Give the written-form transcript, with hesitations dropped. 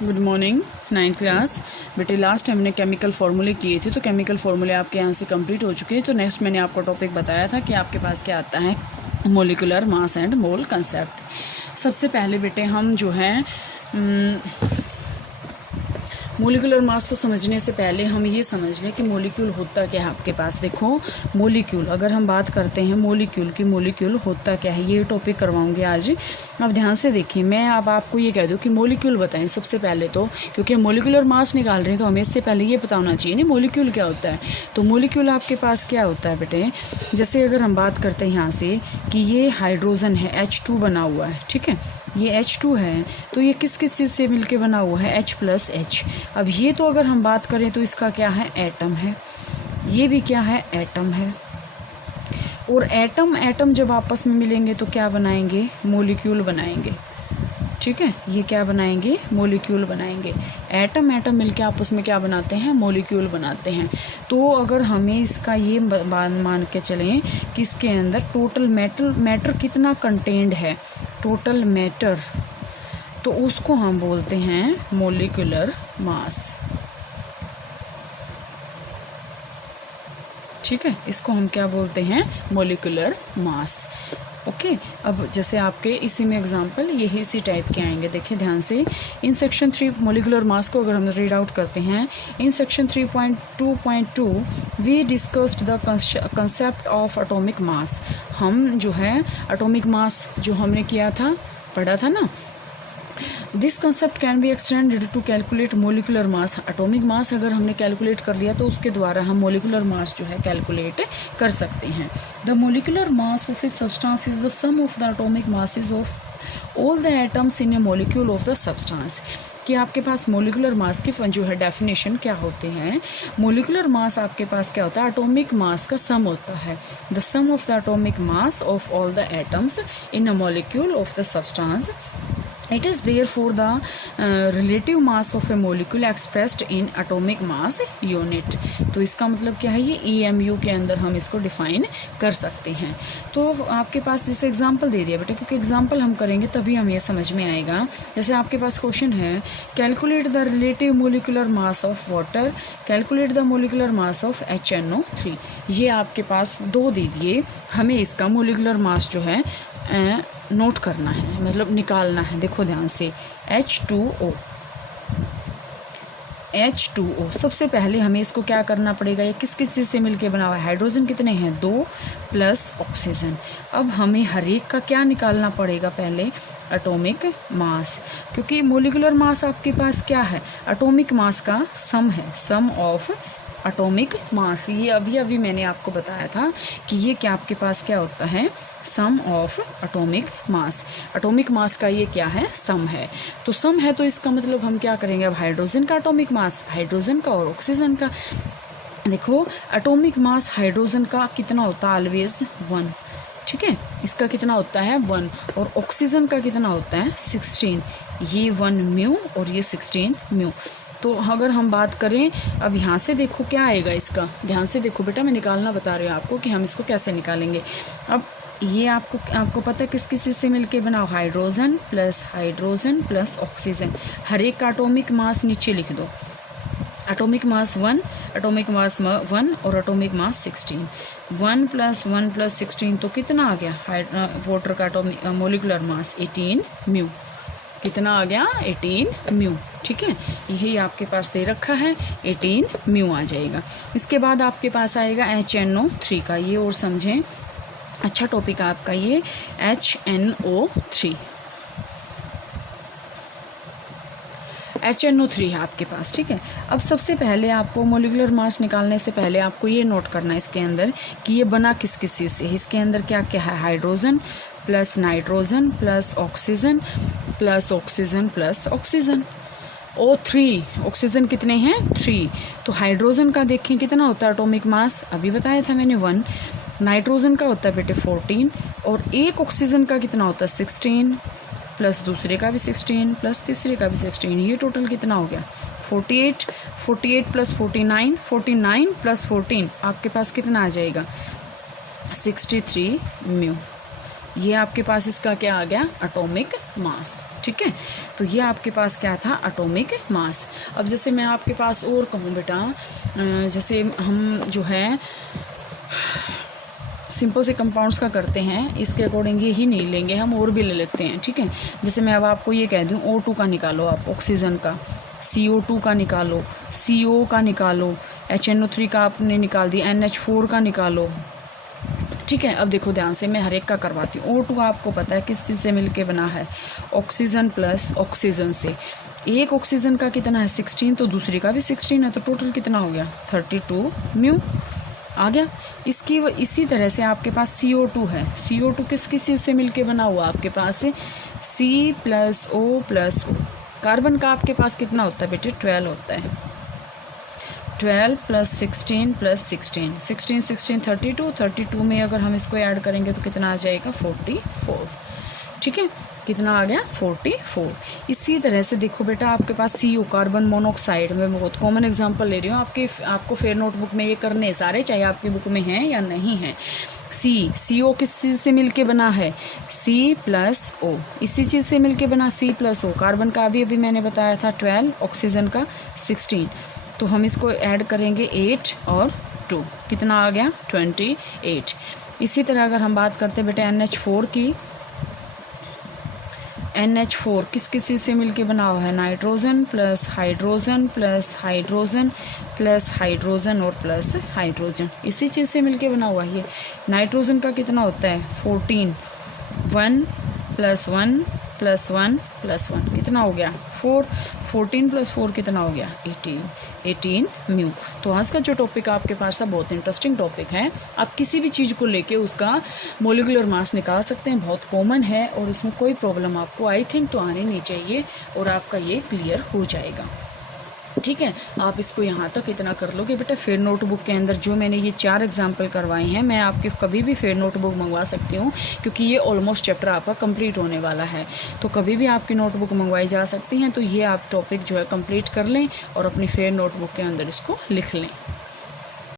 Good morning 9th class. बेटे last time हमने chemical फार्मूले किए थे, तो केमिकल फार्मूले आपके यहाँ से कंप्लीट हो चुके हैं। तो नेक्स्ट मैंने आपको टॉपिक बताया था कि आपके पास क्या आता है, molecular mass and mole concept. सबसे पहले बेटे हम जो है मोलिकुलर मास को समझने से पहले हम ये समझ लें कि मोलिक्यूल होता क्या है आपके पास। देखो मोलिक्यूल, अगर हम बात करते हैं मोलिक्यूल की, मोलिक्यूल होता क्या है, ये टॉपिक करवाऊंगे आज। अब ध्यान से देखिए, मैं अब आपको ये कह दूं कि मोलिक्यूल बताएं सबसे पहले, तो क्योंकि मोलिकुलर मास निकाल रहे हैं तो हमें इससे पहले ये पता होना चाहिए ना मोलिक्यूल क्या होता है। तो मोलिक्यूल आपके पास क्या होता है बेटे, जैसे अगर हम बात करते हैं यहाँ से कि ये हाइड्रोजन है, H2 बना हुआ है, ठीक है, ये H2 है, तो ये किस किस चीज़ से मिलके बना हुआ है, H+H। अब ये तो अगर हम बात करें तो इसका क्या है, एटम है, ये भी क्या है, एटम है। और एटम एटम जब आपस में मिलेंगे तो क्या बनाएंगे, मोलिक्यूल बनाएंगे, ठीक है। ये क्या बनाएंगे, मोलिक्यूल बनाएंगे। एटम एटम मिलके आपस में क्या बनाते हैं, मोलिक्यूल बनाते हैं। तो अगर हमें इसका ये मान के चलें कि इसके अंदर टोटल मैटर कितना कंटेंड है, टोटल मैटर, तो उसको हम बोलते हैं मोलिकुलर मास, ठीक है। इसको हम क्या बोलते हैं, मोलिकुलर मास। ओके अब जैसे आपके इसी में एग्जांपल यही इसी टाइप के आएंगे, देखिए ध्यान से। इन सेक्शन 3 मोलिकुलर मास को अगर हम रीड आउट करते हैं, in section 3.2.2 we discussed the concept of atomic mass. हम जो है एटॉमिक मास जो हमने किया था, पढ़ा था ना, this concept can be extended to calculate molecular mass. Atomic mass अगर हमने कैलकुलेट कर लिया तो उसके द्वारा हम मोलिकुलर मास जो है कैलकुलेट कर सकते हैं। The molecular mass of a substance is the sum of the atomic masses of all the atoms in a molecule of the substance. कि आपके पास मोलिकुलर मास की जो है डेफिनेशन क्या होते हैं, मोलिकुलर मास आपके पास क्या होता है, एटॉमिक मास का सम होता है, the sum of the atomic mass of all the atoms in a molecule of the substance. It is therefore the relative mass of a molecule expressed in atomic mass unit। तो इसका मतलब क्या है, ये EMU के अंदर हम इसको डिफाइन कर सकते हैं। तो आपके पास जैसे एग्जांपल दे दिया बेटा, क्योंकि एग्जांपल हम करेंगे तभी हमें ये समझ में आएगा। जैसे आपके पास क्वेश्चन है, calculate the relative molecular mass of water, calculate the molecular mass of HNO3। ये आपके पास दो दे दिए, हमें इसका मोलिकुलर मास जो है नोट करना है, मतलब निकालना है। देखो ध्यान से, H2O सबसे पहले हमें इसको क्या करना पड़ेगा, ये किस किस चीज़ से मिलके बना हुआ है, हाइड्रोजन कितने हैं, 2 प्लस ऑक्सीजन। अब हमें हर एक का क्या निकालना पड़ेगा, पहले एटॉमिक मास, क्योंकि मोलिकुलर मास आपके पास क्या है, एटॉमिक मास का सम है, सम ऑफ एटॉमिक मास। ये अभी मैंने आपको बताया था कि ये क्या आपके पास क्या होता है, sum of atomic mass. Atomic mass का ये क्या है, सम है। तो सम है तो इसका मतलब हम क्या करेंगे, अब हाइड्रोजन का एटॉमिक मास, हाइड्रोजन का और ऑक्सीजन का। देखो एटॉमिक मास हाइड्रोजन का कितना होता है, ऑलवेज 1, ठीक है, इसका कितना होता है 1, और ऑक्सीजन का कितना होता है 16, ये 1 म्यू और ये 16 म्यू। तो अगर हम बात करें, अब यहाँ से देखो क्या आएगा इसका, ध्यान से देखो बेटा, मैं निकालना बता रही हूँ आपको कि हम इसको कैसे निकालेंगे। अब ये आपको पता है किस किस चीज़ से मिलके बनाओ, हाइड्रोजन प्लस ऑक्सीजन। हर एक का एटॉमिक मास नीचे लिख दो, एटॉमिक मास 1, एटॉमिक मास 1 और एटॉमिक मास 16। 1 + 1 + 16 तो कितना आ गया, वाटर का एटॉमिक मोलिकुलर मास 18 म्यू। कितना आ गया, 18 म्यू, ठीक है। यही आपके पास दे रखा है, 18 म्यू आ जाएगा। इसके बाद आपके पास आएगा HNO3 का, ये और समझें, अच्छा टॉपिक आपका ये HNO3 है आपके पास, ठीक है। अब सबसे पहले आपको मोलिकुलर मास निकालने से पहले आपको ये नोट करना है इसके अंदर कि ये बना किस किस चीज़ से। इसके अंदर क्या क्या है, hydrogen plus nitrogen plus oxygen plus oxygen plus oxygen. O3 oxygen कितने हैं, 3। तो हाइड्रोजन का देखें कितना होता है एटॉमिक मास, अभी बताया था मैंने 1। नाइट्रोजन का होता है बेटे 14, और एक ऑक्सीजन का कितना होता है 16, प्लस दूसरे का भी 16 प्लस तीसरे का भी 16, ये टोटल कितना हो गया 48। 48 प्लस 49, 49 प्लस 14 आपके पास कितना आ जाएगा 63 म्यू। ये आपके पास इसका क्या आ गया, एटॉमिक मास। ठीक है, तो ये आपके पास क्या था, एटॉमिक मास। अब जैसे मैं आपके पास और कहूँ बेटा, जैसे हम जो है सिंपल से कंपाउंड्स का करते हैं, इसके अकॉर्डिंग ये ही नहीं लेंगे, हम और भी ले लेते हैं। ठीक है, जैसे मैं अब आपको ये कह दूँ O2 का निकालो आप, ऑक्सीजन का, CO2 का निकालो, CO का निकालो, HNO3 का आपने निकाल दिया, NH4 का निकालो। ठीक है, अब देखो ध्यान से, मैं हर एक का करवाती हूँ। O2 आपको पता है किस चीज़ से मिलके बना है, ऑक्सीजन प्लस ऑक्सीजन से। एक ऑक्सीजन का कितना है 16, तो दूसरी का भी 16 है, तो टोटल कितना हो गया 32 म्यू आ गया। इसी तरह से आपके पास CO2 है, CO2 किस चीज़ से मिलके बना हुआ आपके पास है, C प्लस O। कार्बन का आपके पास कितना होता है बेटे, 12 होता है, 12 प्लस 16 प्लस 16, 16 32 में अगर हम इसको ऐड करेंगे तो कितना आ जाएगा 44। ठीक है, कितना आ गया 44। इसी तरह से देखो बेटा, आपके पास CO कार्बन मोनोऑक्साइड, में बहुत कॉमन एग्जांपल ले रही हूँ, आपको फेयर नोटबुक में ये करने सारे, चाहे आपकी बुक में हैं या नहीं है। CO किस चीज़ से मिलके बना है, C प्लस O, इसी चीज़ से मिलके बना C प्लस O। कार्बन का अभी मैंने बताया था 12, ऑक्सीजन का 16, तो हम इसको ऐड करेंगे 8 और 2, कितना आ गया 28। इसी तरह अगर हम बात करते हैं बेटा NH4 की, NH4 किस चीज़ से मिलके बना हुआ है, nitrogen plus hydrogen plus hydrogen plus hydrogen और प्लस हाइड्रोजन, इसी चीज़ से मिलके बना हुआ है। नाइट्रोजन का कितना होता है 14, 1 प्लस 1 प्लस 1 प्लस 1, कितना हो गया 4, 14 प्लस 4 कितना हो गया 18 म्यू। तो आज का जो टॉपिक आपके पास था बहुत इंटरेस्टिंग टॉपिक है। आप किसी भी चीज़ को लेके उसका मोलिकुलर मास निकाल सकते हैं, बहुत कॉमन है और इसमें कोई प्रॉब्लम आपको आई थिंक तो आनी नहीं चाहिए और आपका ये क्लियर हो जाएगा। ठीक है, आप इसको यहाँ तक इतना कर लोगे बेटा। फेयर नोटबुक के अंदर जो मैंने ये 4 एग्जाम्पल करवाए हैं, मैं आपके कभी भी फेयर नोटबुक मंगवा सकती हूँ, क्योंकि ये ऑलमोस्ट चैप्टर आपका कंप्लीट होने वाला है, तो कभी भी आपकी नोटबुक मंगवाई जा सकती हैं। तो ये आप टॉपिक जो है कंप्लीट कर लें और अपनी फेयर नोटबुक के अंदर इसको लिख लें।